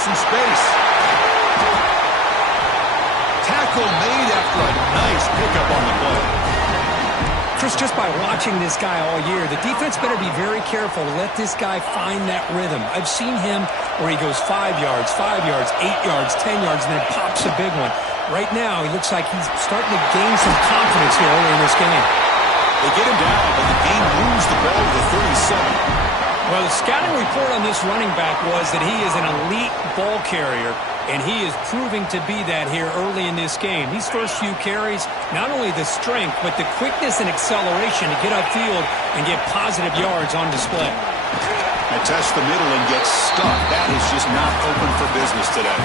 some space. Tackle made after a nice pickup on the play. Chris, just by watching this guy all year, the defense better be very careful to let this guy find that rhythm. I've seen him where he goes 5 yards, 8 yards, 10 yards, and then pops a big one. Right now, he looks like he's starting to gain some confidence here early in this game. They get him down, but the game moves the ball to the 37. Well, the scouting report on this running back was that he is an elite ball carrier, and he is proving to be that here early in this game. These first few carries, not only the strength, but the quickness and acceleration to get upfield and get positive yards on display. They test the middle and get stuck. That is just not open for business today.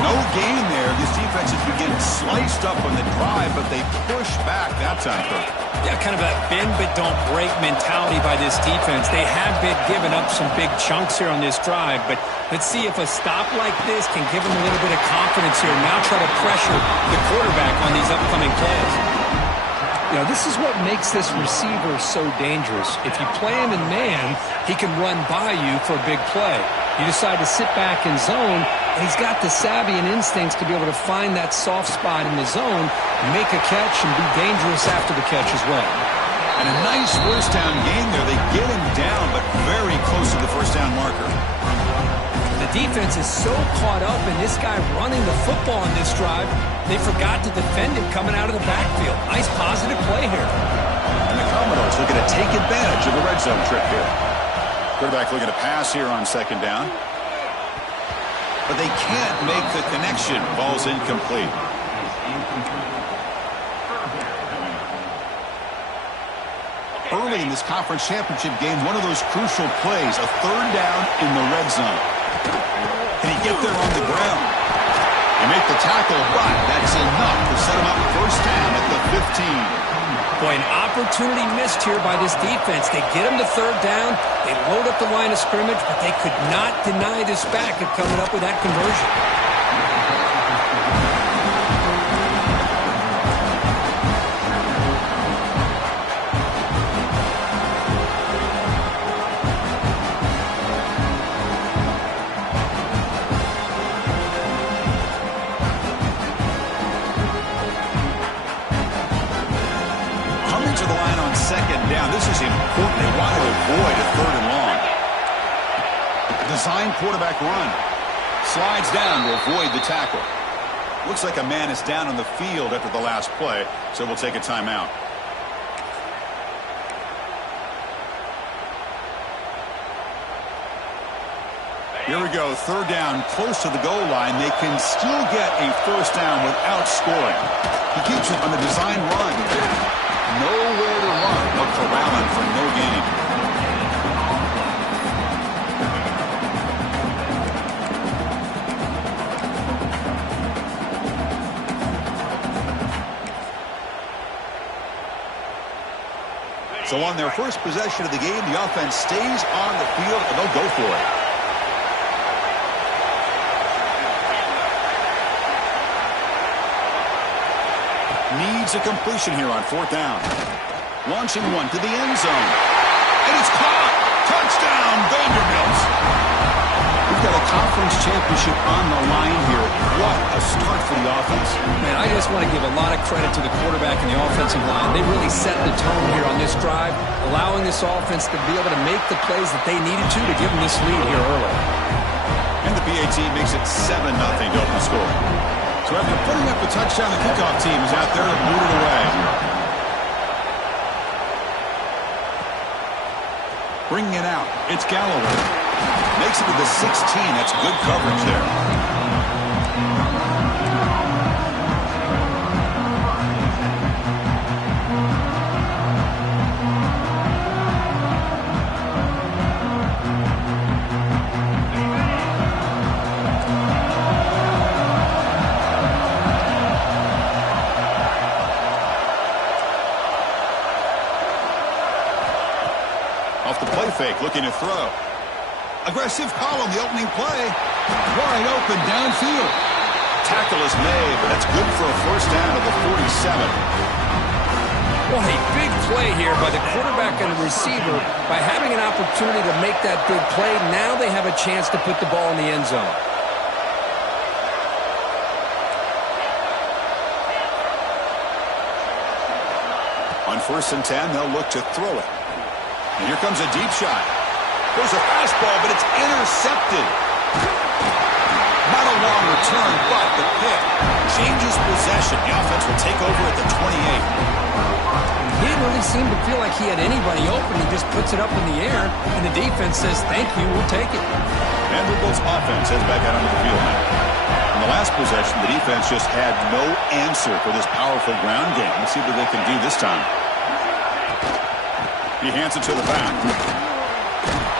No gain there. This defense has been getting sliced up on the drive, but they push back that time, Kirk. Yeah, kind of a bend but don't break mentality by this defense. They have been giving up some big chunks here on this drive, but let's see if a stop like this can give them a little bit of confidence here. Now try to pressure the quarterback on these upcoming plays. You know, this is what makes this receiver so dangerous. If you play him in man, he can run by you for a big play. You decide to sit back in zone, and he's got the savvy and instincts to be able to find that soft spot in the zone, make a catch, and be dangerous after the catch as well. And a nice first down gain there. They get him down, but very close to the first down marker. The defense is so caught up in this guy running the football on this drive, they forgot to defend it coming out of the backfield. Nice positive play here. And the Commodores looking to take advantage of the red zone trip here. Quarterback looking to pass here on second down. But they can't make the connection. Ball's incomplete. Early in this conference championship game, one of those crucial plays, a third down in the red zone. Can he get there on the ground? They make the tackle, but that's enough to set him up first down at the 15. Boy, an opportunity missed here by this defense. They get him to third down. They load up the line of scrimmage, but they could not deny this back of coming up with that conversion. This is important. They want to avoid a third and long. Design quarterback run. Slides down to avoid the tackle. Looks like a man is down on the field after the last play, so we'll take a timeout. Here we go. Third down, close to the goal line. They can still get a first down without scoring. He keeps it on the design run. Nowhere to run, but corralling for no gain. So on their first possession of the game, the offense stays on the field, and they'll go for it. Needs a completion here on fourth down. Launching one to the end zone. And it's caught. Touchdown, Vanderbilt. We've got a conference championship on the line here. What a start for the offense. Man, I just want to give a lot of credit to the quarterback and the offensive line. They really set the tone here on this drive, allowing this offense to be able to make the plays that they needed to give them this lead here early. And the PAT makes it 7-0 to open the score. So after putting up a touchdown, the kickoff team is out there to boot it away. Bringing it out, it's Galloway. Makes it to the 16. That's good coverage there. Fake, looking to throw. Aggressive call on the opening play. Wide open downfield. Tackle is made, but that's good for a first down at the 47. Well, a big play here by the quarterback and the receiver. By having an opportunity to make that big play, now they have a chance to put the ball in the end zone. On 1st and 10, they'll look to throw it. And here comes a deep shot. There's a fastball, but it's intercepted. Not a long return, but the pick changes possession. The offense will take over at the 28. He didn't really seem to feel like he had anybody open. He just puts it up in the air, and the defense says, thank you, we'll take it. Vanderbilt's offense heads back out onto the field now. In the last possession, the defense just had no answer for this powerful ground game. Let's see what they can do this time. He hands it to the back.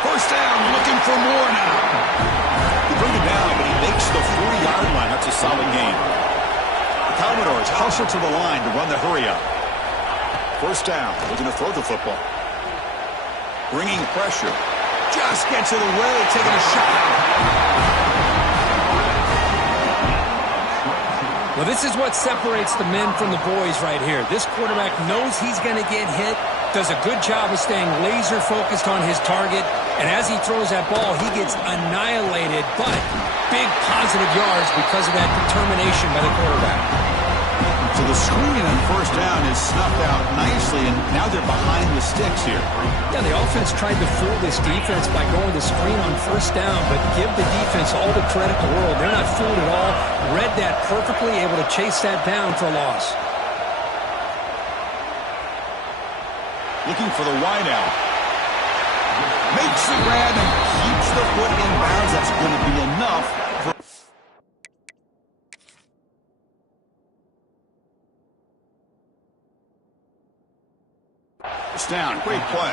First down, looking for more now. He brings it down, but he makes the 40-yard line. That's a solid game. The Commodores hustle to the line to run the hurry-up. First down, they're going to throw the football. Bringing pressure. Just gets it away, taking a shot. Well, this is what separates the men from the boys right here. This quarterback knows he's going to get hit, does a good job of staying laser-focused on his target, and as he throws that ball, he gets annihilated, but big positive yards because of that determination by the quarterback. So the screen on first down is snuffed out nicely, and now they're behind the sticks here. Yeah, the offense tried to fool this defense by going to screen on first down, but give the defense all the credit in the world. They're not fooled at all. Read that perfectly, able to chase that down for a loss. Looking for the wideout. Makes the grab and keeps the foot in bounds. That's going to be enough for... It's down. Great play.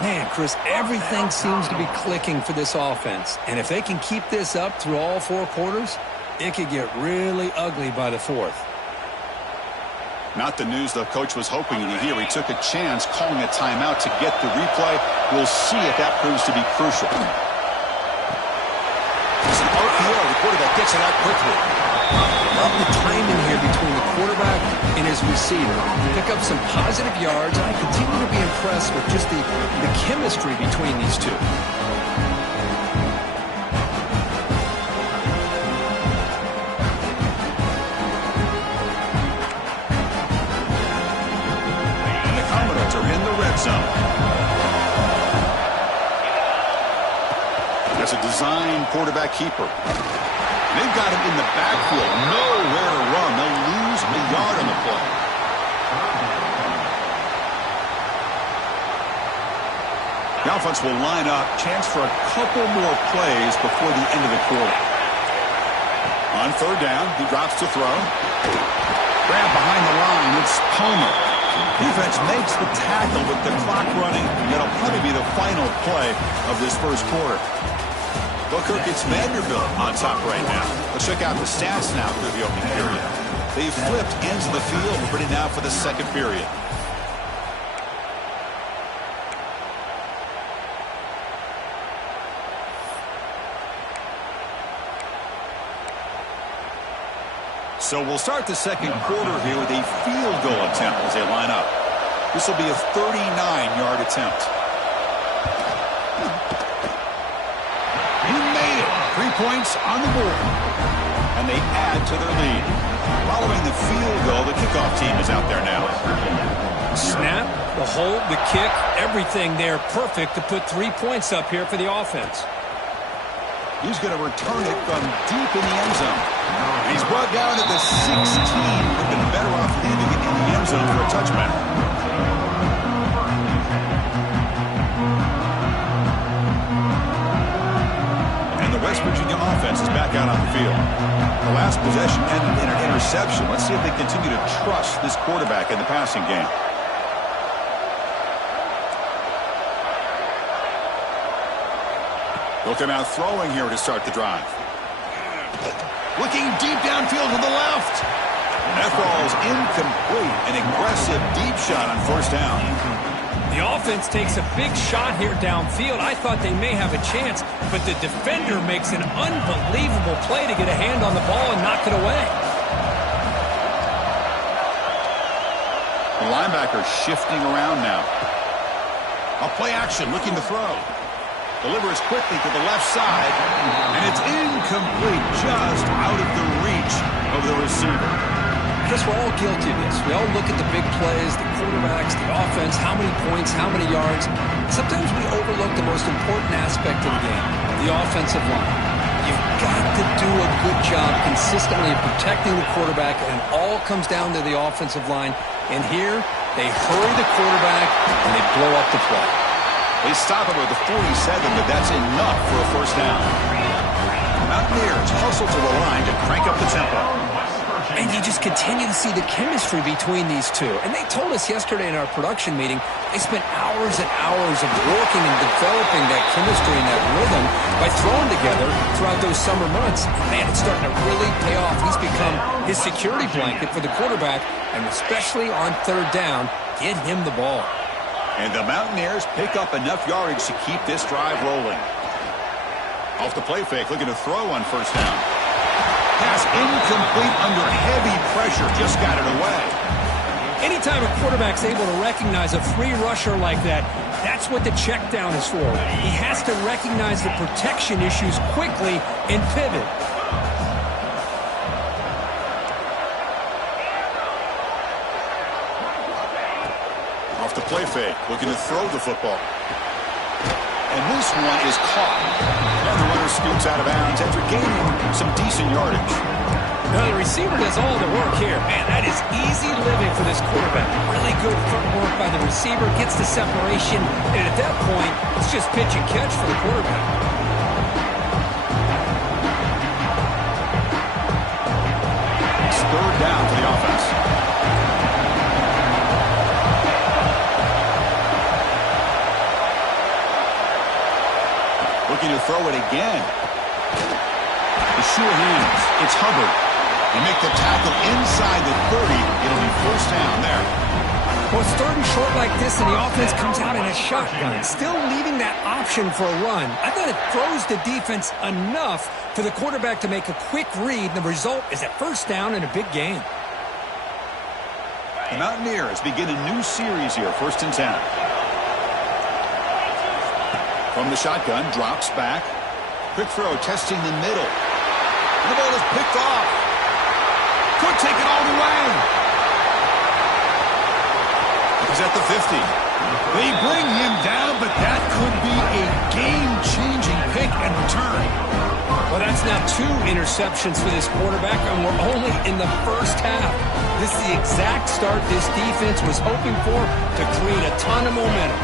Man, Chris, everything seems to be clicking for this offense. And if they can keep this up through all 4 quarters, it could get really ugly by the 4th. Not the news the coach was hoping to hear. He took a chance calling a timeout to get the replay. We'll see if that proves to be crucial. It's an RPO. The quarterback gets it out quickly. Love the timing here between the quarterback and his receiver. Pick up some positive yards, and I continue to be impressed with just the chemistry between these two. And the Commodores are in the red zone. That's a design quarterback keeper. They've got him in the backfield. Nowhere to run. They'll lose a yard on the play. The offense will line up. Chance for a couple more plays before the end of the quarter. On third down, he drops to throw. Grab behind the line. It's Palmer. Defense makes the tackle with the clock running. That'll probably be the final play of this first quarter. Well, Kirk, it's Vanderbilt on top right now. Let's check out the stats now through the opening period. They've flipped ends of the field. We're ready now for the second period. So we'll start the second quarter here with a field goal attempt as they line up. This will be a 39-yard attempt. He made it. 3 points on the board. And they add to their lead. Following the field goal, the kickoff team is out there now. Snap, the hold, the kick, everything there perfect to put 3 points up here for the offense. He's going to return it from deep in the end zone. He's brought down at the 16. They've been better off leaving it in the end zone for a touchback. And the West Virginia offense is back out on the field. The last possession ended in an interception. Let's see if they continue to trust this quarterback in the passing game. They'll come out throwing here to start the drive. Looking deep downfield to the left. That ball's incomplete. An aggressive deep shot on first down. The offense takes a big shot here downfield. I thought they may have a chance, but the defender makes an unbelievable play to get a hand on the ball and knock it away. The The linebacker shifting around now. A play action, looking to throw. Delivers quickly to the left side, and it's incomplete, just out of the reach of the receiver. Because we're all guilty of this. We all look at the big plays, the quarterbacks, the offense, how many points, how many yards. Sometimes we overlook the most important aspect of the game, the offensive line. You've got to do a good job consistently of protecting the quarterback, and it all comes down to the offensive line. And here, they hurry the quarterback, and they blow up the play. They stop him at the 47, but that's enough for a first down. Mountaineers hustle to the line to crank up the tempo. And you just continue to see the chemistry between these two. And they told us yesterday in our production meeting, they spent hours and hours of working and developing that chemistry and that rhythm by throwing together throughout those summer months. Man, it's starting to really pay off. He's become his security blanket for the quarterback, and especially on third down, get him the ball. And the Mountaineers pick up enough yardage to keep this drive rolling. Off the play fake, looking to throw on first down. Pass incomplete under heavy pressure, just got it away. Anytime a quarterback's able to recognize a free rusher like that, that's what the check down is for. He has to recognize the protection issues quickly and pivot. Off the play fake, looking to throw the football. And this one is caught. And the runner scoots out of bounds after gaining some decent yardage. Now the receiver does all the work here. Man, that is easy living for this quarterback. Really good footwork by the receiver, gets the separation, and at that point, it's just pitch and catch for the quarterback. It's third down for the offense. Looking to throw it again. The sure hands. It's Hubbard. They make the tackle inside the 30. It'll be first down there. Well, it's third and short like this, and the offense comes out in a shotgun, still leaving that option for a run. I thought it throws the defense enough for the quarterback to make a quick read. The result is a first down in a big game. The Mountaineers begin a new series here, 1st and 10. From the shotgun, drops back. Quick throw, testing the middle. And the ball is picked off. Could take it all the way. He's at the 50. They bring him down, but that could be a game-changing pick and return. Well, that's now 2 interceptions for this quarterback, and we're only in the first half. This is the exact start this defense was hoping for to create a ton of momentum.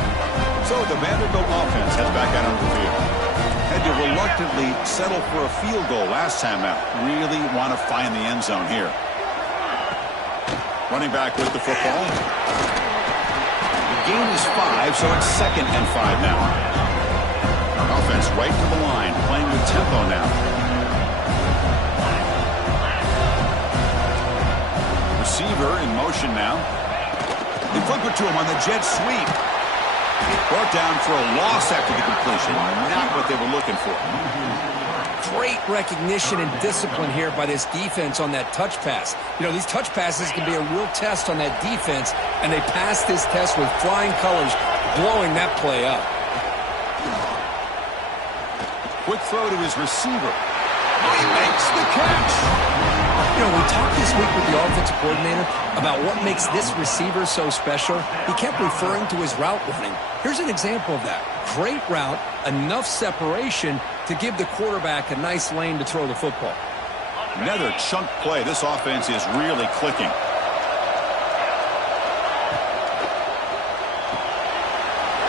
So the Vanderbilt offense heads back out on the field. Had to reluctantly settle for a field goal last time out. Really want to find the end zone here. Running back with the football. The gain is 5, so it's 2nd and 5 now. Offense right to the line, playing with tempo now. Receiver in motion now. They flip it to him on the jet sweep. Brought down for a loss after the completion. Not what they were looking for. Great recognition and discipline here by this defense on that touch pass. You know, these touch passes can be a real test on that defense, and they passed this test with flying colors, blowing that play up. Quick throw to his receiver. He makes the catch. You know, we talked this week with the offensive coordinator about what makes this receiver so special. He kept referring to his route running. Here's an example of that. Great route, enough separation to give the quarterback a nice lane to throw the football. Another chunk play. This offense is really clicking.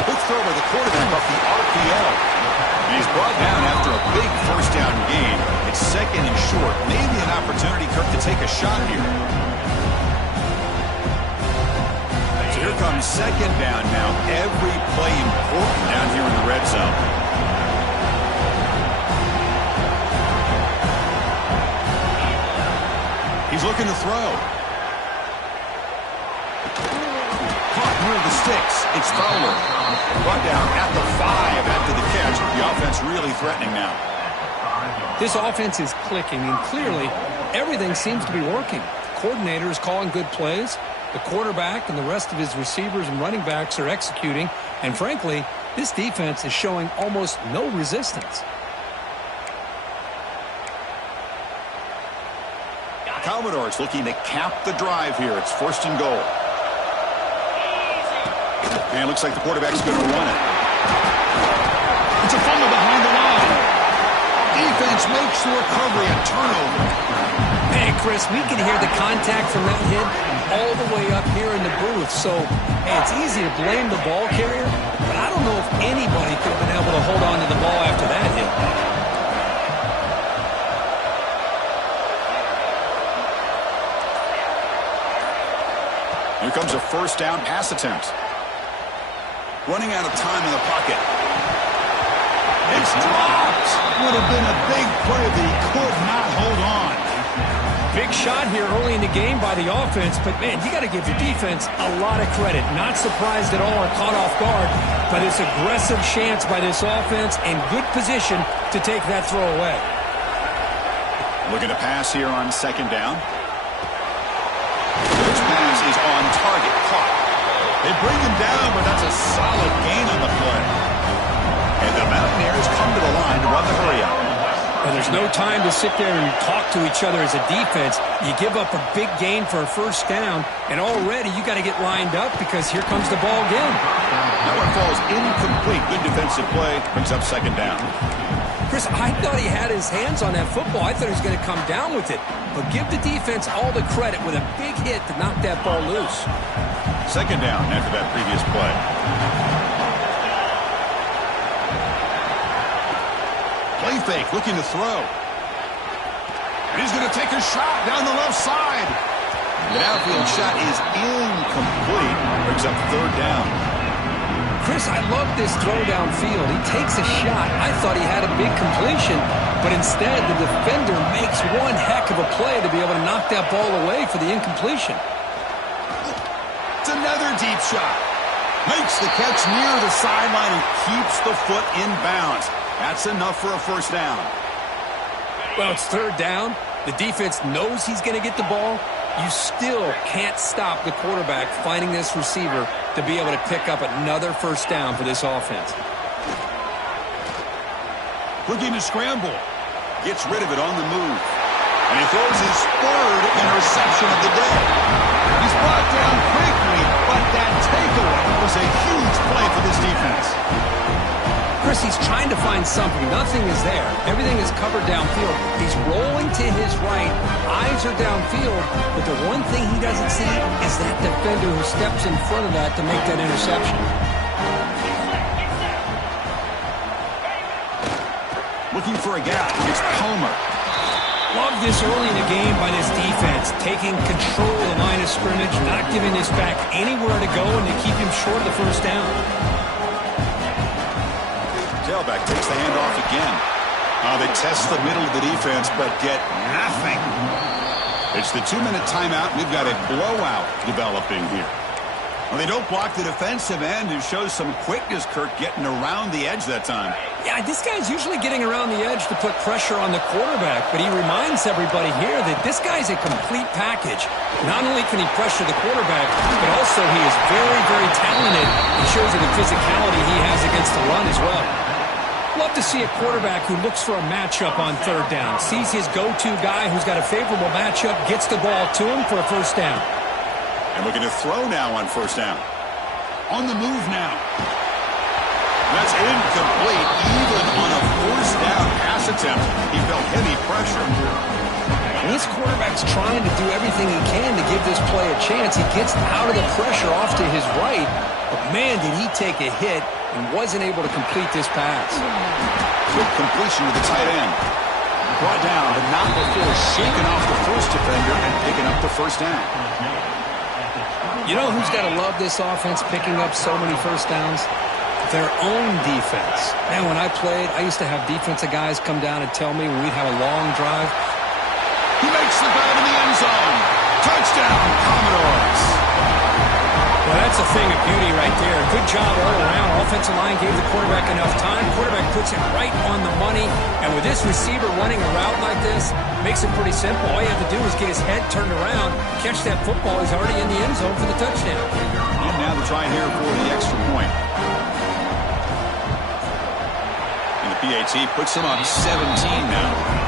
Quick throw by the quarterback off the RPO. And he's brought down after a big first down gain. It's 2nd and short. Maybe an opportunity, Kirk, to take a shot here. So here comes 2nd down now. Every play important down here in the red zone. He's looking to throw. Caught near the sticks. It's Fowler. Brought down at the 5 after the catch. The offense really threatening now. This offense is clicking, and clearly everything seems to be working. The coordinator is calling good plays. The quarterback and the rest of his receivers and running backs are executing. And frankly, this defense is showing almost no resistance. Commodores looking to cap the drive here. It's 1st and goal. And it looks like the quarterback's going to run it. It's a fumble behind the line. Defense makes the recovery, a turnover. Hey, Chris, we can hear the contact from that hit all the way up here in the booth. So, hey, it's easy to blame the ball carrier, but I don't know if anybody could have been able to hold on to the ball after that hit. Here comes a 1st down pass attempt. Running out of time in the pocket. It's dropped. Would have been a big play that he could not hold on. Big shot here early in the game by the offense, but, man, you got to give the defense a lot of credit. Not surprised at all or caught off guard by this aggressive chance by this offense and good position to take that throw away. Looking to pass here on 2nd down. This pass is on target. Caught. They bring him down, but that's a solid gain on the play. And the Mountaineers come to the line to run the hurry up. And there's no time to sit there and talk to each other as a defense. You give up a big gain for a 1st down, and already you got to get lined up because here comes the ball again. That one falls incomplete. Good defensive play. Brings up 2nd down. Chris, I thought he had his hands on that football. I thought he was going to come down with it. But give the defense all the credit with a big hit to knock that ball loose. 2nd down after that previous play. Play fake, looking to throw. And he's going to take a shot down the left side. The downfield shot is incomplete. Brings up 3rd down. Chris, I love this throw downfield. He takes a shot. I thought he had a big completion, but instead the defender makes one heck of a play to be able to knock that ball away for the incompletion. It's another deep shot. Makes the catch near the sideline and keeps the foot in bounds. That's enough for a 1st down. Well, it's 3rd down. The defense knows he's going to get the ball. You still can't stop the quarterback finding this receiver to be able to pick up another 1st down for this offense. Looking to scramble. Gets rid of it on the move. And he throws his 3rd interception of the day. He's brought down quickly, but that takeaway was a huge play for this defense. Chris, he's trying to find something. Nothing is there. Everything is covered downfield. He's rolling to his right. Eyes are downfield. But the one thing he doesn't see is that defender who steps in front of that to make that interception. Looking for a gap. It's Palmer. Love this early in the game by this defense. Taking control of the line of scrimmage, not giving this back anywhere to go, and to keep him short of the 1st down. Tailback takes the handoff again. They test the middle of the defense, but get nothing. It's the 2-minute timeout. We've got a blowout developing here. Well, they don't block the defensive end, who shows some quickness, Kirk, getting around the edge that time. Yeah, this guy's usually getting around the edge to put pressure on the quarterback, but he reminds everybody here that this guy's a complete package. Not only can he pressure the quarterback, but also he is very, very talented. He shows you the physicality he has against the run as well. Love to see a quarterback who looks for a matchup on 3rd down, sees his go-to guy who's got a favorable matchup, gets the ball to him for a 1st down. And looking to throw now on 1st down. On the move now. That's incomplete. Even on a 1st down pass attempt, he felt heavy pressure. And this quarterback's trying to do everything he can to give this play a chance. He gets out of the pressure off to his right, but man, did he take a hit and wasn't able to complete this pass. Quick completion to the tight end. Brought down, but not before shaking off the first defender and picking up the 1st down. You know who's got to love this offense picking up so many 1st downs? Their own defense. Man, when I played, I used to have defensive guys come down and tell me when we'd have a long drive. He makes the grab in the end zone. Touchdown, Commodores. Well, that's a thing of beauty right there. Good job all around. Offensive line gave the quarterback enough time. Quarterback puts it right on the money, And with this receiver running a route like this, makes it pretty simple. All you have to do is get his head turned around, catch that football. He's already in the end zone for the touchdown. And now the try here for the extra point. And the PAT puts them up 17 now.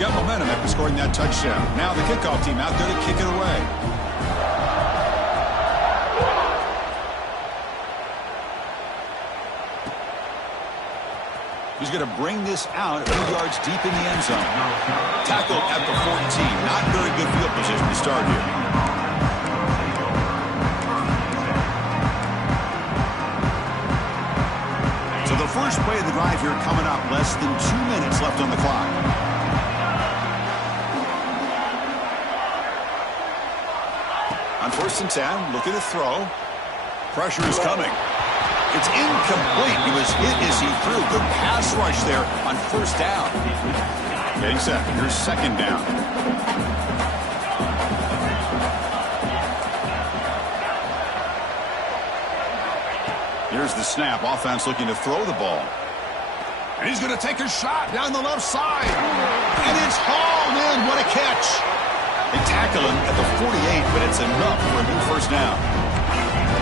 Got momentum after scoring that touchdown. Now the kickoff team out there to kick it away. He's going to bring this out a few yards deep in the end zone. Tackled at the 14. Not very good field position to start here. So the first play of the drive here coming up. Less than 2 minutes left on the clock. On 1st and 10, looking to throw. Pressure is coming. It's incomplete. He was hit as he threw. Good pass rush there on 1st down. Getting set. Here's 2nd down. Here's the snap. Offense looking to throw the ball. And he's going to take a shot down the left side. And it's hauled in. What a catch. They tackle him at the 48, but it's enough for a new 1st down.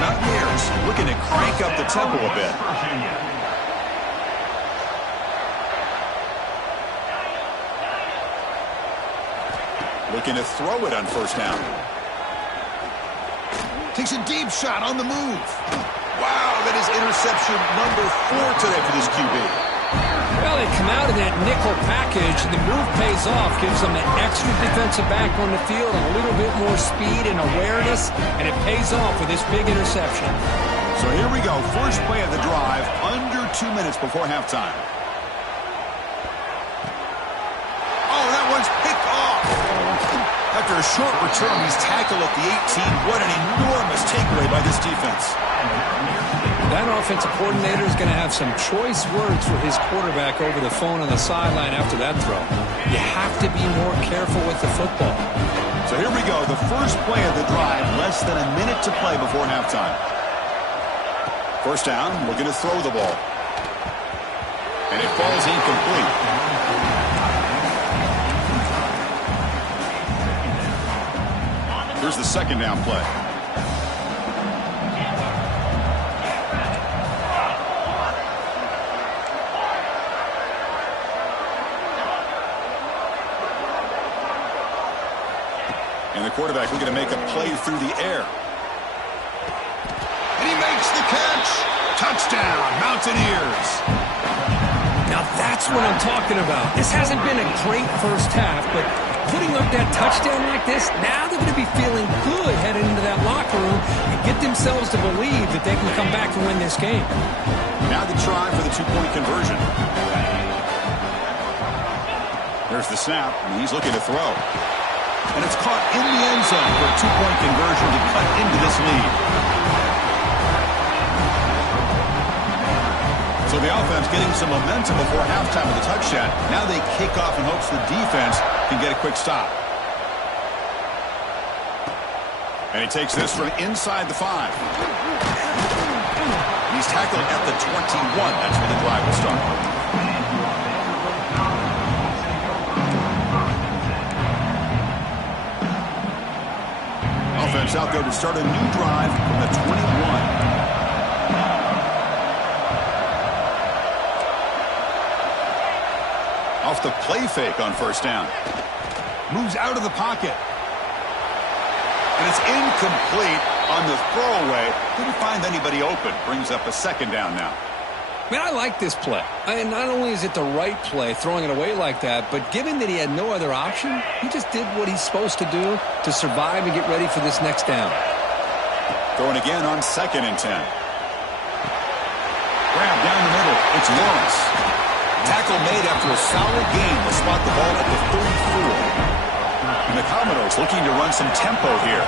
Mountaineers looking to crank up the tempo a bit. Looking to throw it on 1st down. Takes a deep shot on the move. Wow, that is interception number 4 today for this QB. Well, they come out of that nickel package. The move pays off, gives them an extra defensive back on the field, a little bit more speed and awareness, and it pays off with this big interception. So here we go. First play of the drive, under 2 minutes before halftime. Oh, that one's picked off. After a short return, he's tackled at the 18. What an enormous takeaway by this defense. That offensive coordinator is going to have some choice words for his quarterback over the phone on the sideline after that throw. You have to be more careful with the football. So here we go. The first play of the drive, less than a minute to play before halftime. 1st down, looking to throw the ball. And it falls incomplete. Here's the 2nd down play. And the quarterback looking to make a play through the air. And he makes the catch. Touchdown, Mountaineers. Now that's what I'm talking about. This hasn't been a great 1st half, but putting up that touchdown like this, now they're going to be feeling good heading into that locker room and get themselves to believe that they can come back and win this game. Now the try for the 2-point conversion. There's the snap, and he's looking to throw. And it's caught in the end zone for a 2-point conversion to cut into this lead. So the offense getting some momentum before halftime with the touchdown. Now they kick off in hopes the defense can get a quick stop. And he takes this from inside the 5. He's tackled at the 21. That's where the drive will start. Offense out there to start a new drive from the 21. Off the play fake on 1st down. Moves out of the pocket. And it's incomplete on the throwaway. Didn't find anybody open. Brings up a 2nd down now. Man, I like this play. And not only is it the right play, throwing it away like that, but given that he had no other option, he just did what he's supposed to do to survive and get ready for this next down. Throwing again on 2nd and 10. Grab down the middle. It's Lawrence. Tackle made after a solid gain to spot the ball at the 34. And the Commodores looking to run some tempo here.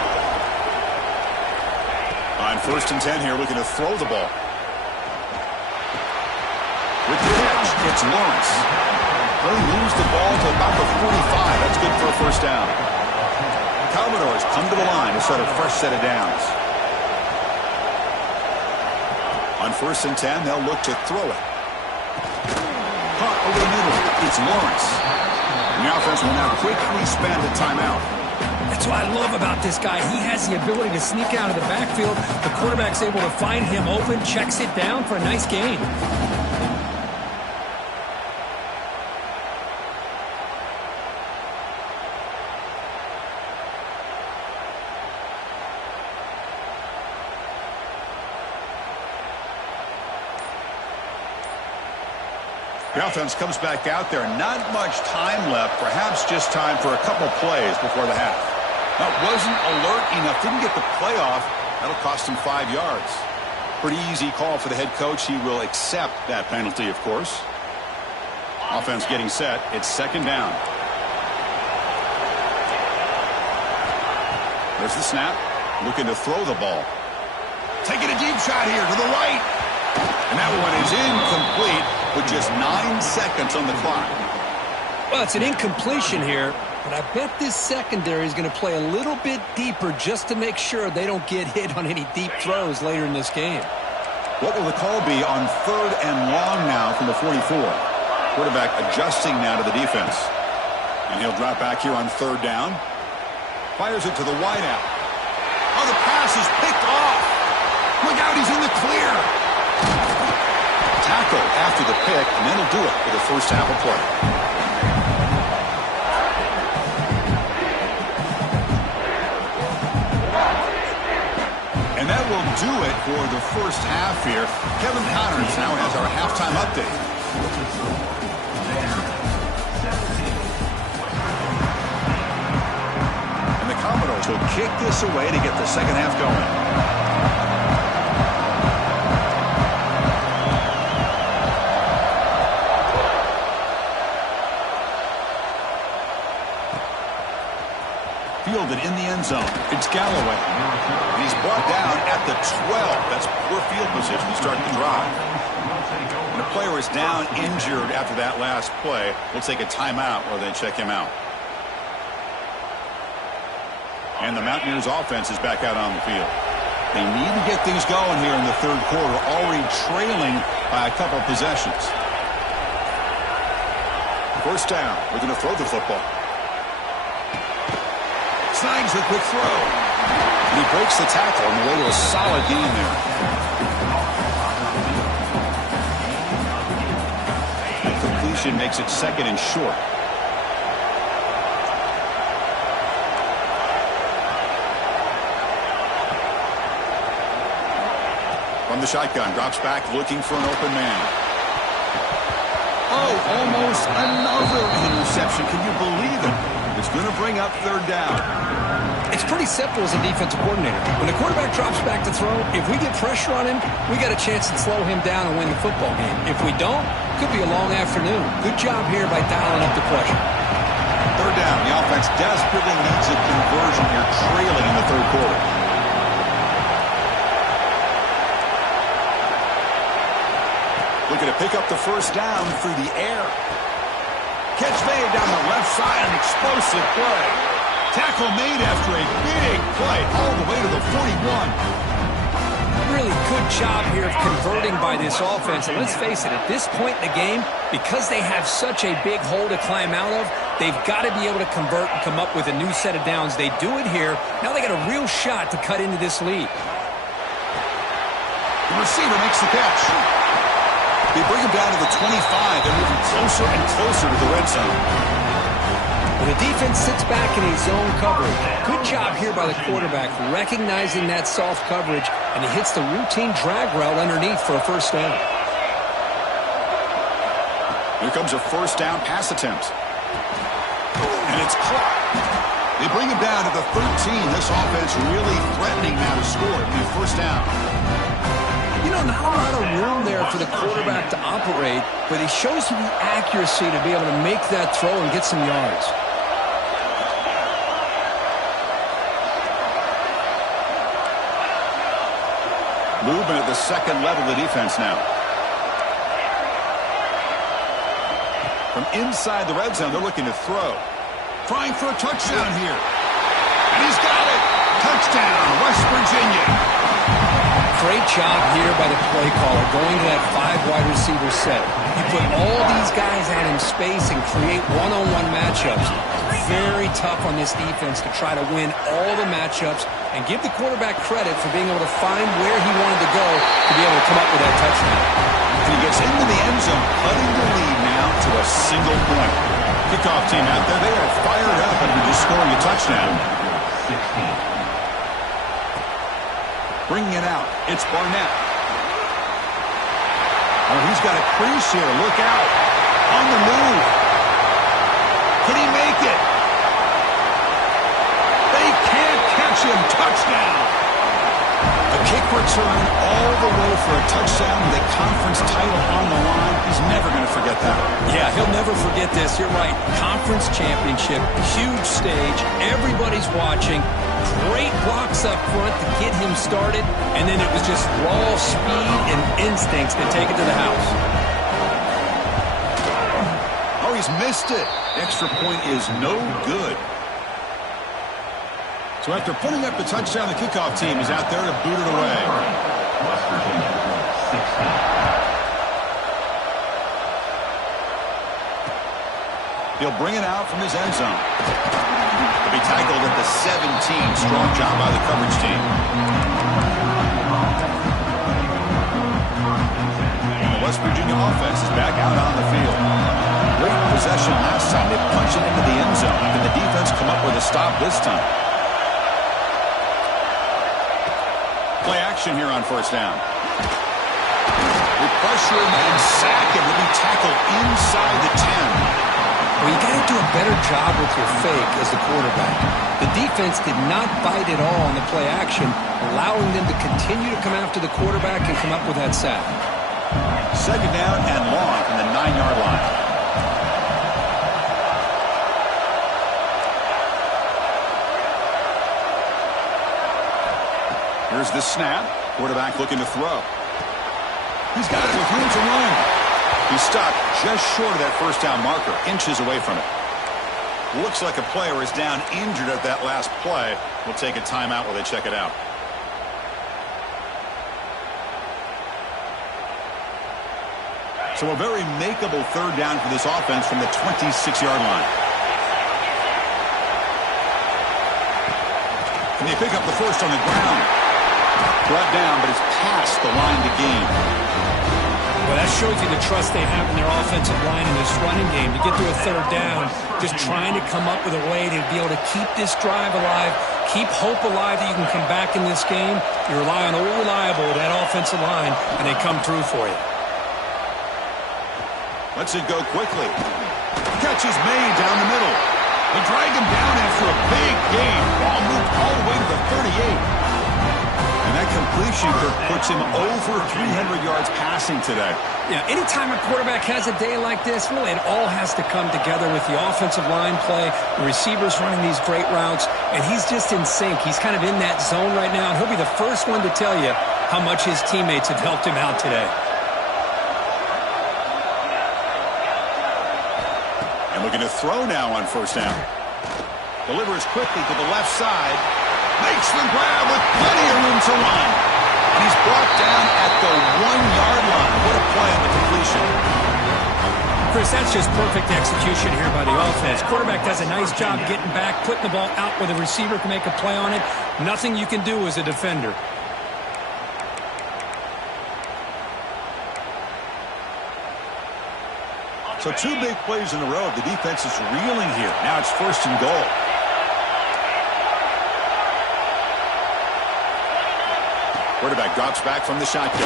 On First and 10 here, looking to throw the ball. With the catch, it's Lawrence. They lose the ball to about the 45. That's good for a first down. Commodores come to the line to start a fresh set of downs. On first and 10, they'll look to throw it. Caught over the middle. It's Lawrence. And the offense will now quickly spend a timeout. That's what I love about this guy. He has the ability to sneak out of the backfield. The quarterback's able to find him open, checks it down for a nice gain. The offense comes back out there. Not much time left. Perhaps just time for a couple plays before the half. That wasn't alert enough. Didn't get the play off. That'll cost him 5 yards. Pretty easy call for the head coach. He will accept that penalty, of course. Offense getting set. It's second down. There's the snap. Looking to throw the ball. Taking a deep shot here to the right. And that one is incomplete with just 9 seconds on the clock. Well, it's an incompletion here, but I bet this secondary is going to play a little bit deeper just to make sure they don't get hit on any deep throws later in this game. What will the call be on third and long now from the 44? Quarterback adjusting now to the defense. And he'll drop back here on third down. Fires it to the wideout. Oh, the pass is picked off. Look out, he's in the clear. Tackle after the pick, and then he'll do it for the first half of play. And that will do it for the first half here. Kevin Connors now has our halftime update. And the Commodores will kick this away to get the second half going. Fielded in the end zone. It's Galloway. And he's brought down at the 12. That's poor field position to start the drive. And the player is down injured after that last play. We'll take a timeout while they check him out. And the Mountaineers offense is back out on the field. They need to get things going here in the third quarter, already trailing by a couple possessions. First down. We're going to throw the football. Snags a quick throw. And he breaks the tackle on the way to a solid gain there. Completion makes it second and short. From the shotgun, drops back looking for an open man. Oh, almost another interception. Can you believe it? It's going to bring up third down. It's pretty simple as a defensive coordinator. When the quarterback drops back to throw, if we get pressure on him, we got a chance to slow him down and win the football game. If we don't, could be a long afternoon. Good job here by dialing up the pressure. Third down. The offense desperately needs a conversion here, trailing in the third quarter. Looking to pick up the first down through the air. Catch made down the left side, an explosive play. Tackle made after a big play all the way to the 41. Really good job here of converting by this offense. And let's face it, at this point in the game, because they have such a big hole to climb out of, they've got to be able to convert and come up with a new set of downs. They do it here. Now they got a real shot to cut into this lead. The receiver makes the catch. They bring him down to the 25. They're moving closer and closer to the red zone. When the defense sits back in a zone coverage, good job here by the quarterback recognizing that soft coverage, and he hits the routine drag route underneath for a first down. Here comes a first down pass attempt. And it's caught. They bring him down to the 13. This offense really threatening now to score. It'll be first down. You know, not a lot of room there for the quarterback to operate, but he shows you the accuracy to be able to make that throw and get some yards. Movement at the second level of the defense now. From inside the red zone, they're looking to throw. Trying for a touchdown here. And he's got it. Touchdown, West Virginia. Great job here by the play caller, going to that 5 wide receiver set. You put all these guys out in space and create one-on-one matchups. Very tough on this defense to try to win all the matchups and give the quarterback credit for being able to find where he wanted to go to be able to come up with that touchdown. And he gets into the end zone, cutting the lead now to a single point. Kickoff team out there, they are fired up after just scoring a touchdown. Bringing it out, it's Barnett. Oh, he's got a crease here, look out. On the move. Can he make it? They can't catch him, touchdown. A kick return all the way for a touchdown with a conference title on the line. He's never going to forget that. Yeah, he'll never forget this. You're right. Conference championship, huge stage. Everybody's watching. Great blocks up front to get him started. And then it was just raw speed and instincts to take it to the house. Oh, he's missed it. Extra point is no good. So after putting up the touchdown, the kickoff team is out there to boot it away. He'll bring it out from his end zone. He'll be tackled at the 17. Strong job by the coverage team. The West Virginia offense is back out on the field. Great possession last time. They punched it into the end zone. Can the defense come up with a stop this time? Play action here on first down. We pressure him and sack him. He'll be tackled inside the 10. Well, you got to do a better job with your fake as the quarterback. The defense did not bite at all on the play action, allowing them to continue to come after the quarterback and come up with that sack. Second down and long from the 9-yard line. Here's the snap. Quarterback looking to throw. He's got it with room to run. He stopped just short of that first down marker, inches away from it. Looks like a player is down injured at that last play. We'll take a timeout while they check it out. So a very makeable third down for this offense from the 26-yard line. And they pick up the first on the ground. Brought down, but it's past the line to gain. Well, that shows you the trust they have in their offensive line in this running game. To get to a third down, just trying to come up with a way to be able to keep this drive alive, keep hope alive that you can come back in this game. You rely on old reliable, that offensive line, and they come through for you. Lets it go quickly. Catch is made down the middle. They drag him down after a big gain. Ball moved all the way to the 38. And that completion puts him over 300 yards passing today. Yeah, anytime a quarterback has a day like this, really it all has to come together with the offensive line play, the receivers running these great routes, and he's just in sync. He's kind of in that zone right now, and he'll be the first one to tell you how much his teammates have helped him out today. And looking to throw now on first down. Delivers quickly to the left side. Makes the grab with plenty of room to run. And he's brought down at the 1-yard line. What a play on the completion. Chris, that's just perfect execution here by the offense. Quarterback does a nice job getting back, putting the ball out where the receiver can make a play on it. Nothing you can do as a defender. So 2 big plays in a row. The defense is reeling here. Now it's first and goal. Quarterback drops back from the shotgun.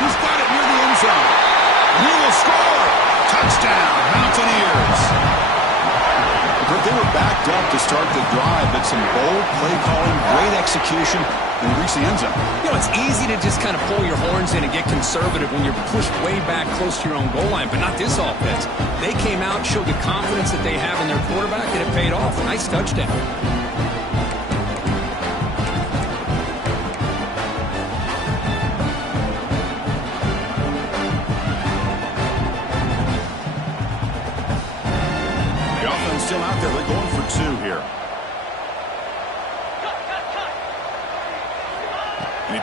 He's got it near the end zone. He will score. Touchdown, Mountaineers. They were backed up to start the drive, but some bold play calling, great execution, and reach the end zone. You know, it's easy to just kind of pull your horns in and get conservative when you're pushed way back close to your own goal line, but not this offense. They came out, showed the confidence that they have in their quarterback, and it paid off. Nice touchdown.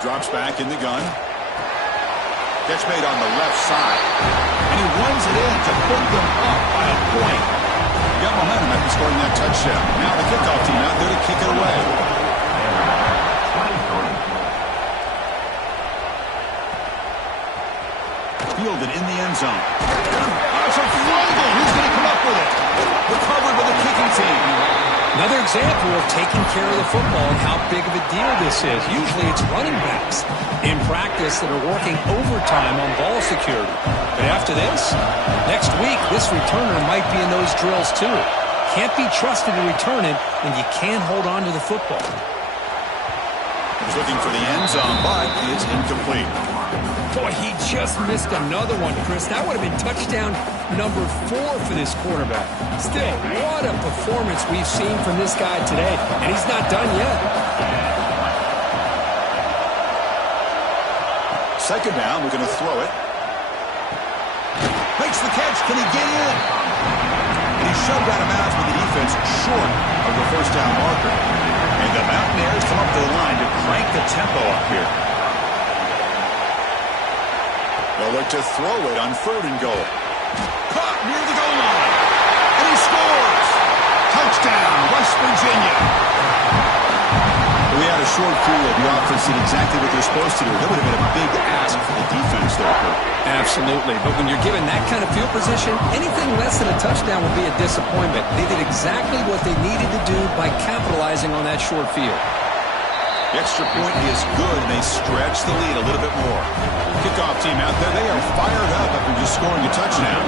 drops back in the gun. Catch made on the left side. And he runs it in to put them up by a point. He got momentum after scoring that touchdown. Now the kickoff team out there to kick it away. Fielded in the end zone. Oh, it's a fumble. Who's going to come up with it? Recovered by the kicking team. Another example of taking care of the football and how big of a deal this is. Usually it's running backs in practice that are working overtime on ball security. But after this, next week, this returner might be in those drills too. Can't be trusted to return it when you can't hold on to the football. He's looking for the end zone, but it's incomplete. Boy, he just missed another one, Chris. That would have been touchdown number 4 for this quarterback. Still, what a performance we've seen from this guy today. And he's not done yet. Second down, we're going to throw it. Makes the catch. Can he get in? And he's shoved out of bounds with the defense short of the first down marker. And the Mountaineers come up to the line to crank the tempo up here. They'll look to throw it on 3rd and goal. Caught near the goal line. And he scores. Touchdown, West Virginia. We had a short field. The offense did exactly what they're supposed to do. That would have been a big ask for the defense there, Kurt. Absolutely. But when you're given that kind of field position, anything less than a touchdown would be a disappointment. They did exactly what they needed to do by capitalizing on that short field. The extra point is good, and they stretch the lead a little bit more. Kickoff team out there, they are fired up after just scoring a touchdown.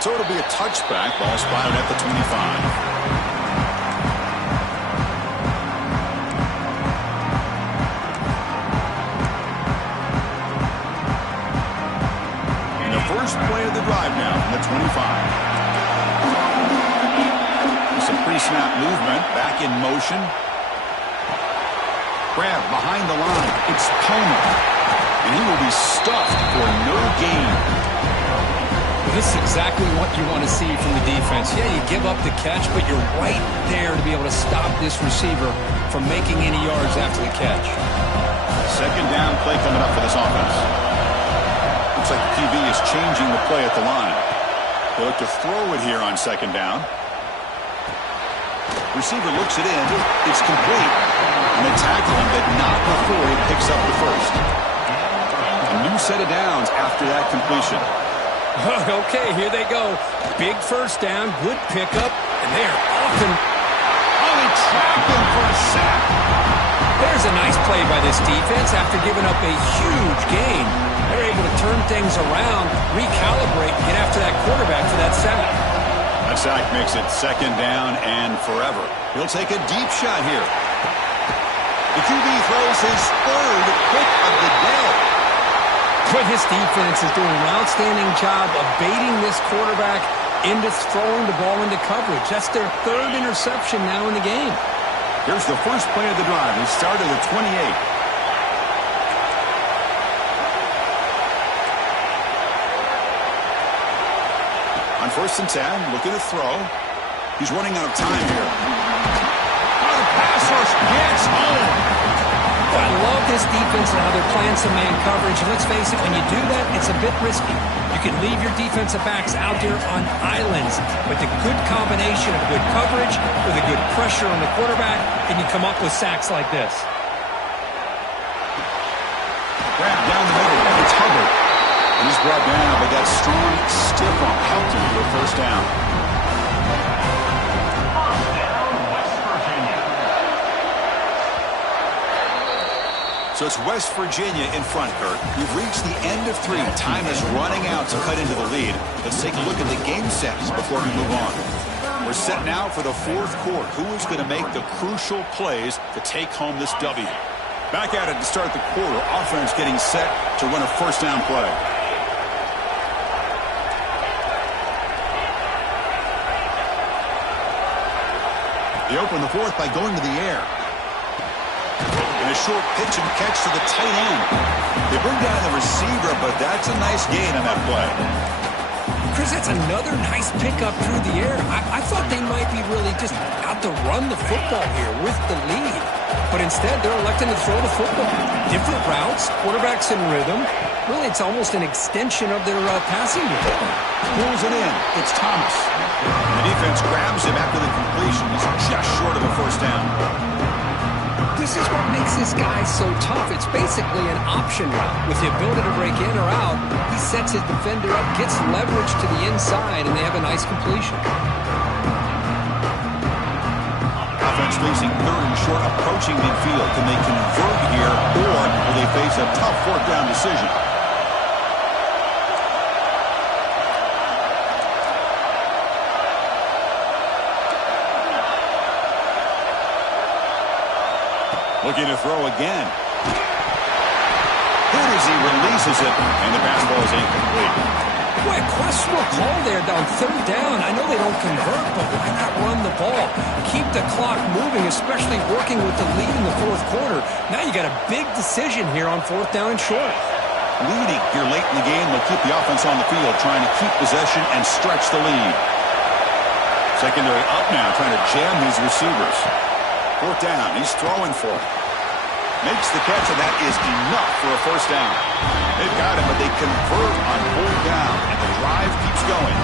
So it'll be a touchback. Ball spotted at the 25. First play of the drive now from the 25. Some pre-snap movement, back in motion. Grab behind the line. It's Palmer. And he will be stuffed for no gain. This is exactly what you want to see from the defense. Yeah, you give up the catch, but you're right there to be able to stop this receiver from making any yards after the catch. Second down play coming up for this offense. Looks like the QB is changing the play at the line. They look to throw it here on second down. Receiver looks it in. It's complete. And they tackle him, but not before he picks up the first. A new set of downs after that completion. Okay, here they go. Big first down, good pickup, and they are often... Oh, they trap him for a sack. There's a nice play by this defense after giving up a huge gain. They're able to turn things around, recalibrate, and get after that quarterback for that sack. That sack makes it second down and forever. He'll take a deep shot here. The QB throws his 3rd pick of the day. But his defense is doing an outstanding job of baiting this quarterback into throwing the ball into coverage. That's their 3rd interception now in the game. Here's the first play of the drive. They start at the 28. On 1st and 10, look at the throw. He's running out of time here. Oh, the pass rush gets home. I love this defense and how they're playing some man coverage. And let's face it, when you do that, it's a bit risky. You can leave your defensive backs out there on islands. But the good combination of good coverage with a good pressure on the quarterback, and you come up with sacks like this. Grab down the middle. It's Hubbard. And he's brought down, but that strong, stiff arm helped him to a first down. So it's West Virginia in front, Kurt. We've reached the end of 3. Time is running out to cut into the lead. Let's take a look at the game sets before we move on. We're set now for the 4th quarter. Who is going to make the crucial plays to take home this W? Back at it to start the quarter. Offense getting set to run a first down play. They open the 4th by going to the air. And a short pitch and catch to the tight end. They bring down the receiver, but that's a nice gain on that play. Chris, that's another nice pickup through the air. I thought they might be really just out to run the football here with the lead. But instead, they're electing to throw the football. Different routes, quarterback's in rhythm. Really, it's almost an extension of their passing game. Pulls it in. It's Thomas. The defense grabs him after the completion. He's just short of a first down. This is what makes this guy so tough. It's basically an option route. With the ability to break in or out, he sets his defender up, gets leverage to the inside, and they have a nice completion. Offense facing third and short, approaching midfield. Can they convert here, or will they face a tough fourth down decision? Looking to throw again. Hit as he releases it, and the pass ball is incomplete. Boy, a questionable call there on third down. I know they don't convert, but why not run the ball? Keep the clock moving, especially working with the lead in the fourth quarter. Now you got a big decision here on fourth down and short. Leading here late in the game will keep the offense on the field, trying to keep possession and stretch the lead. Secondary up now, trying to jam these receivers. Fourth down, he's throwing for it. Makes the catch, and that is enough for a first down. They've got him, but they convert on fourth down, and the drive keeps going.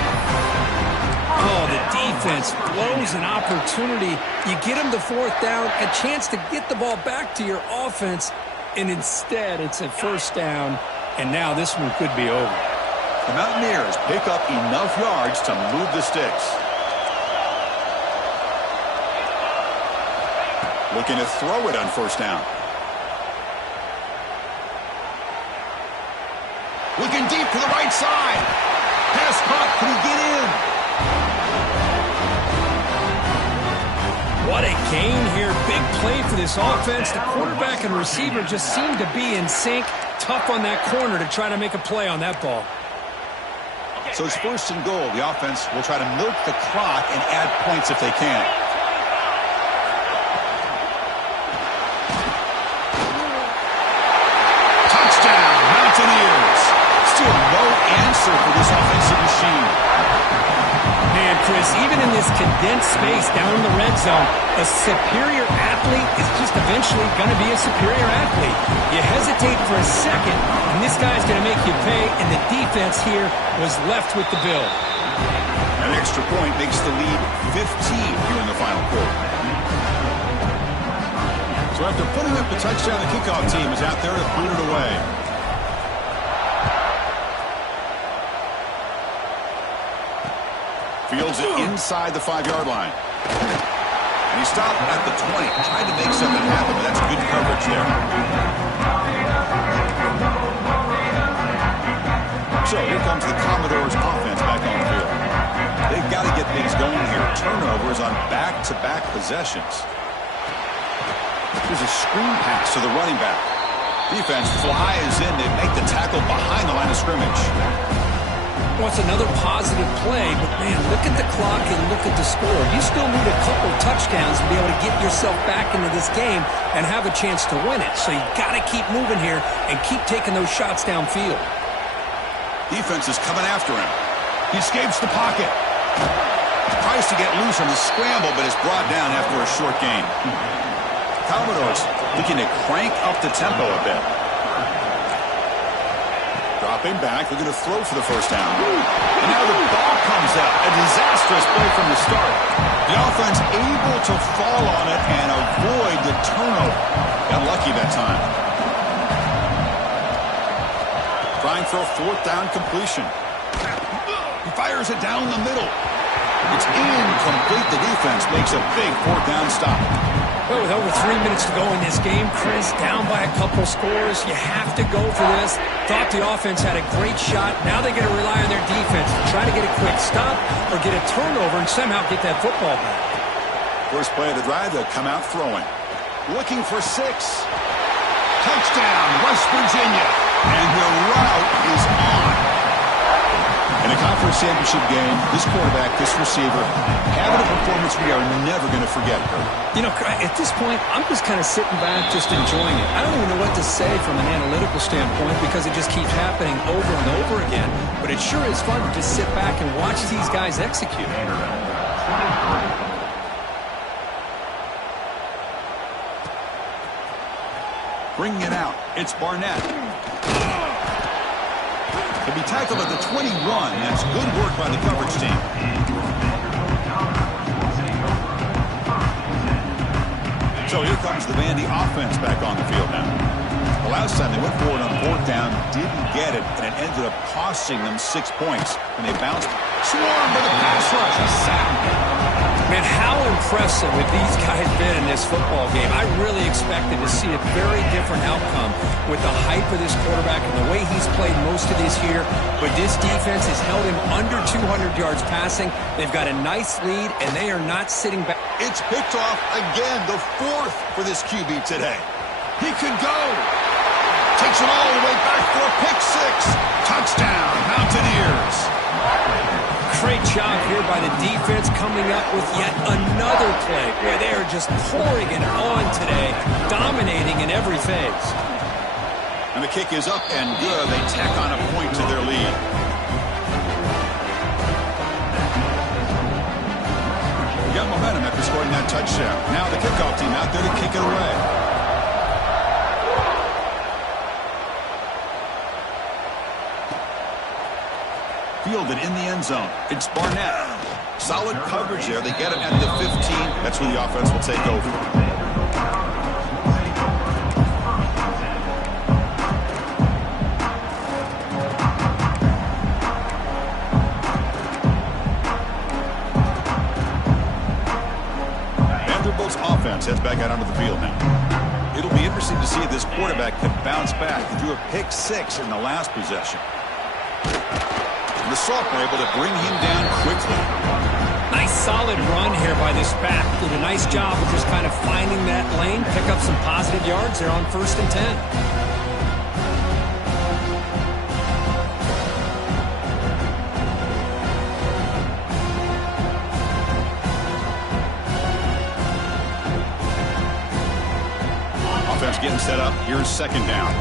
Oh, the defense blows an opportunity. You get them to fourth down, a chance to get the ball back to your offense, and instead it's a first down, and now this one could be over. The Mountaineers pick up enough yards to move the sticks. Looking to throw it on first down. Looking deep to the right side. Pass caught. Can he get in? What a gain here. Big play for this offense. The quarterback and receiver just seem to be in sync. Tough on that corner to try to make a play on that ball. So it's first and goal. The offense will try to milk the clock and add points if they can. Touchdown, Mountaineers. Still no answer for this offensive machine. Man, Chris, even in this condensed space down in the red zone, a superior athlete is just eventually going to be a superior athlete. You hesitate for a second, and this guy's going to make you pay, and the defense here was left with the bill. An extra point makes the lead 15 here in the final quarter. So after putting up the touchdown, the kickoff team is out there to boot it away. Fields it inside the 5-yard line. And he stopped at the 20, trying to make something happen, but that's good coverage there. So here comes the Commodores offense back on the field. They've got to get things going here. Turnovers on back-to-back possessions. There's a screen pass to the running back. Defense flies in. They make the tackle behind the line of scrimmage. Well, it's another positive play, but man, look at the clock and look at the score. You still need a couple touchdowns to be able to get yourself back into this game and have a chance to win it. So you got to keep moving here and keep taking those shots downfield. Defense is coming after him. He escapes the pocket. Tries to get loose on the scramble, but is brought down after a short gain. Commodores looking to crank up the tempo a bit. Dropping back, looking to throw for the first down. And now the ball comes out. A disastrous play from the start. The offense able to fall on it and avoid the turnover. Got lucky that time. Trying for a fourth down completion. He fires it down the middle. It's incomplete. The defense makes a big fourth down stop. Well, with over 3 minutes to go in this game, Chris, down by a couple scores, you have to go for this. Thought the offense had a great shot. Now they got to rely on their defense to try to get a quick stop or get a turnover and somehow get that football back. First play of the drive, they'll come out throwing. Looking for 6. Touchdown, West Virginia. And the route is on. In a conference championship game, this quarterback, this receiver, having a performance we are never going to forget. You know, at this point, I'm just kind of sitting back, just enjoying it. I don't even know what to say from an analytical standpoint because it just keeps happening over and over again. But it sure is fun to just sit back and watch these guys execute. Bringing it out, it's Barnett. He'll be tackled at the 21. That's good work by the coverage team. So here comes the Vandy offense back on the field now. The last time they went forward on fourth down, didn't get it, and it ended up costing them 6 points. And they bounced, swarmed by the pass rush. A sack. Man, how impressive have these guys been in this football game. I really expected to see a very different outcome with the hype of this quarterback and the way he's played most of this year. But this defense has held him under 200 yards passing. They've got a nice lead, and they are not sitting back. It's picked off again, the fourth for this QB today. He could go. Takes it all the way back for a pick six. Touchdown, Mountaineers. Great job here by the defense coming up with yet another play where they are just pouring it on today, dominating in every phase. And the kick is up and good. They tack on a point to their lead. Got momentum after scoring that touchdown. Now the kickoff team out there to kick it away. Fielded in the end zone. It's Barnett. Solid coverage there. They get him at the 15. That's where the offense will take over. Vanderbilt's offense heads back out onto the field now. It'll be interesting to see if this quarterback can bounce back. He threw a pick six in the last possession. The Sophomore able to bring him down quickly. Nice solid run here by this back. Did a nice job of just kind of finding that lane, pick up some positive yards there on 1st and 10. Offense getting set up. Here's 2nd down.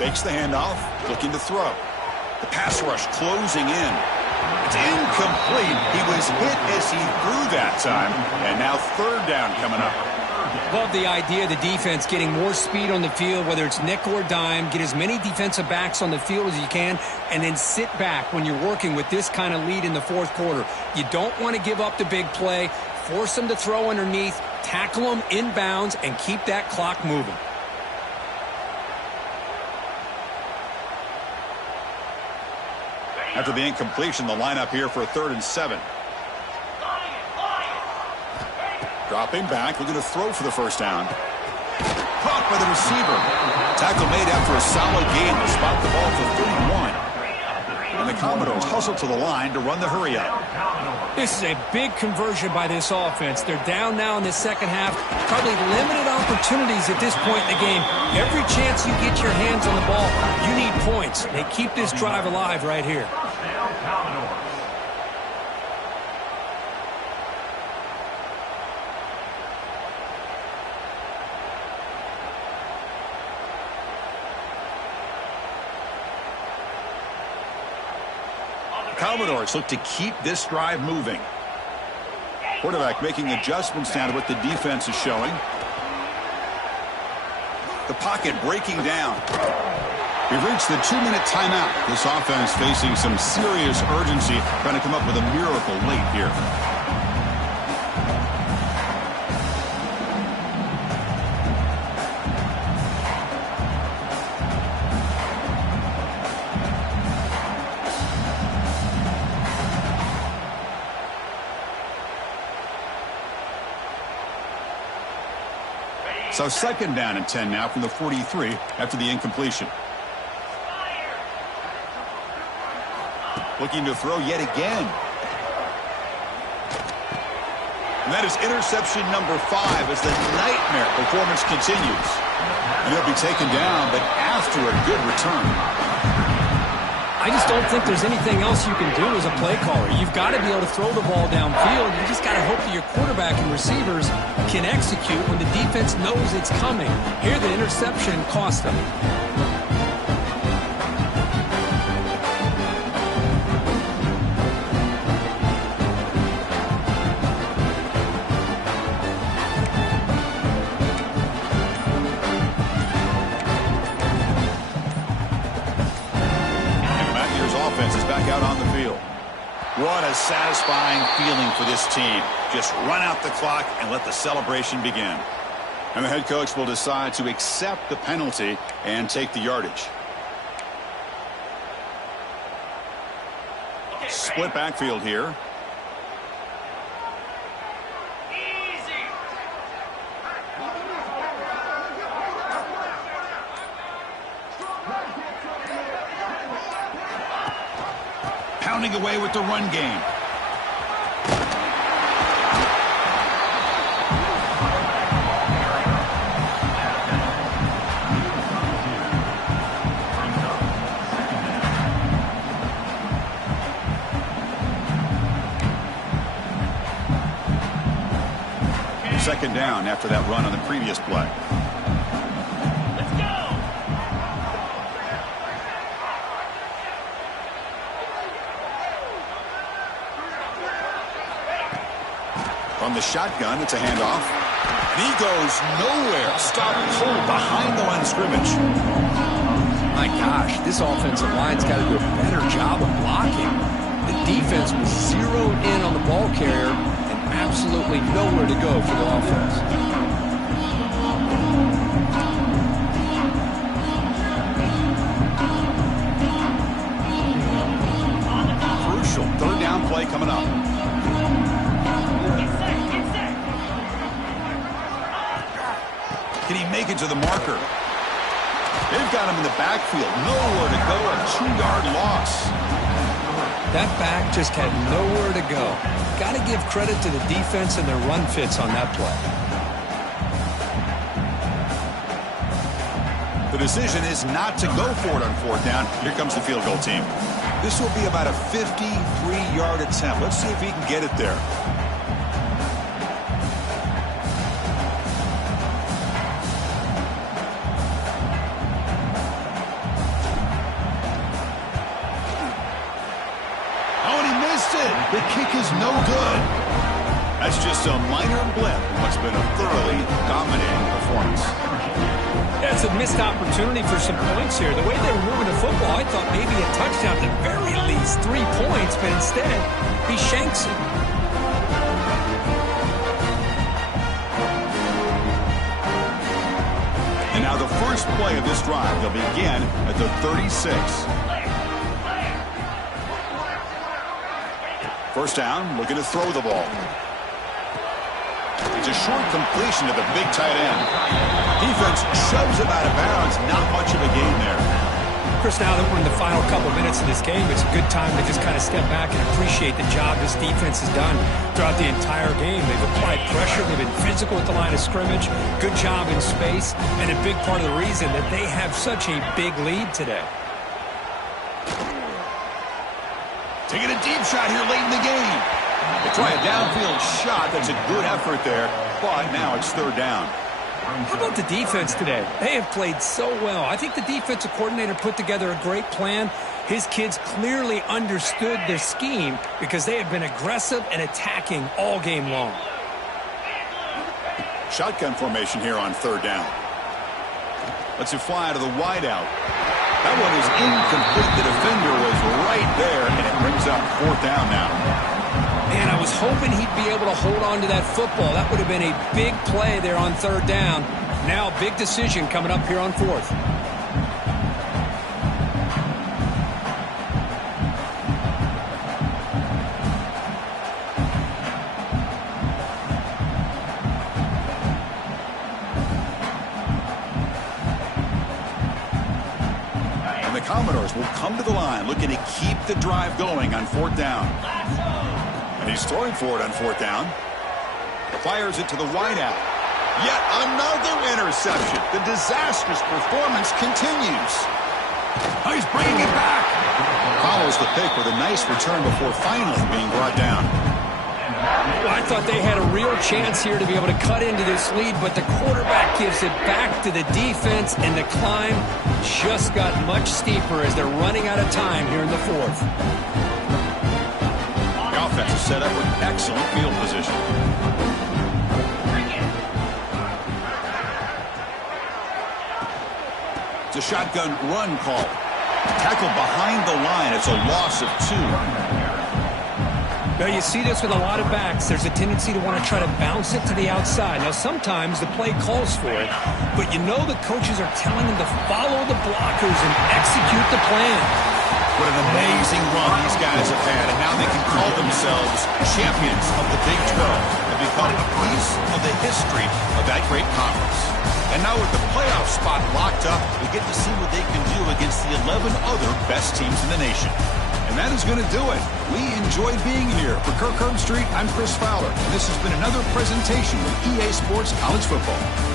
Takes the handoff, looking to throw. The pass rush closing in. It's incomplete. He was hit as he threw that time. And now 3rd down coming up. Love the idea of the defense getting more speed on the field, whether it's nickel or dime. Get as many defensive backs on the field as you can, and then sit back when you're working with this kind of lead in the 4th quarter. You don't want to give up the big play. Force them to throw underneath, tackle them inbounds, and keep that clock moving. After the incompletion, the lineup here for a 3rd and 7. Dropping back, looking to throw for the 1st down. Caught by the receiver. Tackle made after a solid gain to spot the ball for 31. And the Commodores hustle to the line to run the hurry up. This is a big conversion by this offense. They're down now in the 2nd half. Probably limited opportunities at this point in the game. Every chance you get your hands on the ball, you need points. They keep this drive alive right here. Commodores look to keep this drive moving. Quarterback making adjustments now to what the defense is showing. The pocket breaking down. We've reached the 2-minute timeout. This offense facing some serious urgency, trying to come up with a miracle late here. So 2nd down and 10 now from the 43 after the incompletion. Looking to throw yet again. And that is interception number 5 as the nightmare performance continues. And he'll be taken down, but after a good return. I just don't think there's anything else you can do as a play caller. You've got to be able to throw the ball downfield. You just got to hope that your quarterback and receivers can execute when the defense knows it's coming. Here, the interception cost them. Out on the field. What a satisfying feeling for this team. Just run out the clock and let the celebration begin. And the head coach will decide to accept the penalty and take the yardage. Split backfield here. Pounding away with the run game. Second down after that run on the previous play. From the shotgun, it's a handoff. And he goes nowhere. Stop cold behind the line of scrimmage. My gosh, this offensive line's got to do a better job of blocking. The defense was zeroed in on the ball carrier and absolutely nowhere to go for the offense. Crucial third down play coming up. Can he make it to the marker? They've got him in the backfield. Nowhere to go. A 2-yard loss. That back just had nowhere to go. Got to give credit to the defense and their run fits on that play. The decision is not to go for it on fourth down. Here comes the field goal team. This will be about a 53-yard attempt. Let's see if he can get it there. The kick is no good. That's just a minor blip in what's been a thoroughly dominating performance. That's a missed opportunity for some points here. The way they were moving the football, I thought maybe a touchdown, at the very least 3 points, but instead, he shanks it. And now the first play of this drive, they'll begin at the 36. First down, looking to throw the ball. It's a short completion to the big tight end. Defense shoves him out of bounds. Not much of a gain there. Chris, now that we're in the final couple minutes of this game, it's a good time to just kind of step back and appreciate the job this defense has done throughout the entire game. They've applied pressure. They've been physical at the line of scrimmage. Good job in space. And a big part of the reason that they have such a big lead today. Taking a deep shot here late in the game. They try a downfield shot. That's a good effort there, but now it's third down. How about the defense today? They have played so well. I think the defensive coordinator put together a great plan. His kids clearly understood their scheme because they have been aggressive and attacking all game long. Shotgun formation here on third down. Lets it fly to the wideout. That one is incomplete. The defender was right there, and it brings up fourth down now. Man, I was hoping he'd be able to hold on to that football. That would have been a big play there on third down. Now, big decision coming up here on fourth. Commodores will come to the line looking to keep the drive going on fourth down. And he's throwing for it on fourth down. Fires it to the wideout. Yet another interception. The disastrous performance continues. Oh, he's bringing it back. Follows the pick with a nice return before finally being brought down. I thought they had a real chance here to be able to cut into this lead, but the quarterback gives it back to the defense, and the climb just got much steeper as they're running out of time here in the fourth. The offense is set up with excellent field position. It's a shotgun run call. Tackled behind the line. It's a loss of 2. Now, you see this with a lot of backs. There's a tendency to want to try to bounce it to the outside. Now, sometimes the play calls for it, but you know the coaches are telling them to follow the blockers and execute the plan. What an amazing run these guys have had, and now they can call themselves champions of the Big 12 and become a piece of the history of that great conference. And now with the playoff spot locked up, we get to see what they can do against the 11 other best teams in the nation. And that is going to do it. We enjoyed being here. For Kirk Herbstreit, I'm Chris Fowler, and this has been another presentation of EA Sports College Football.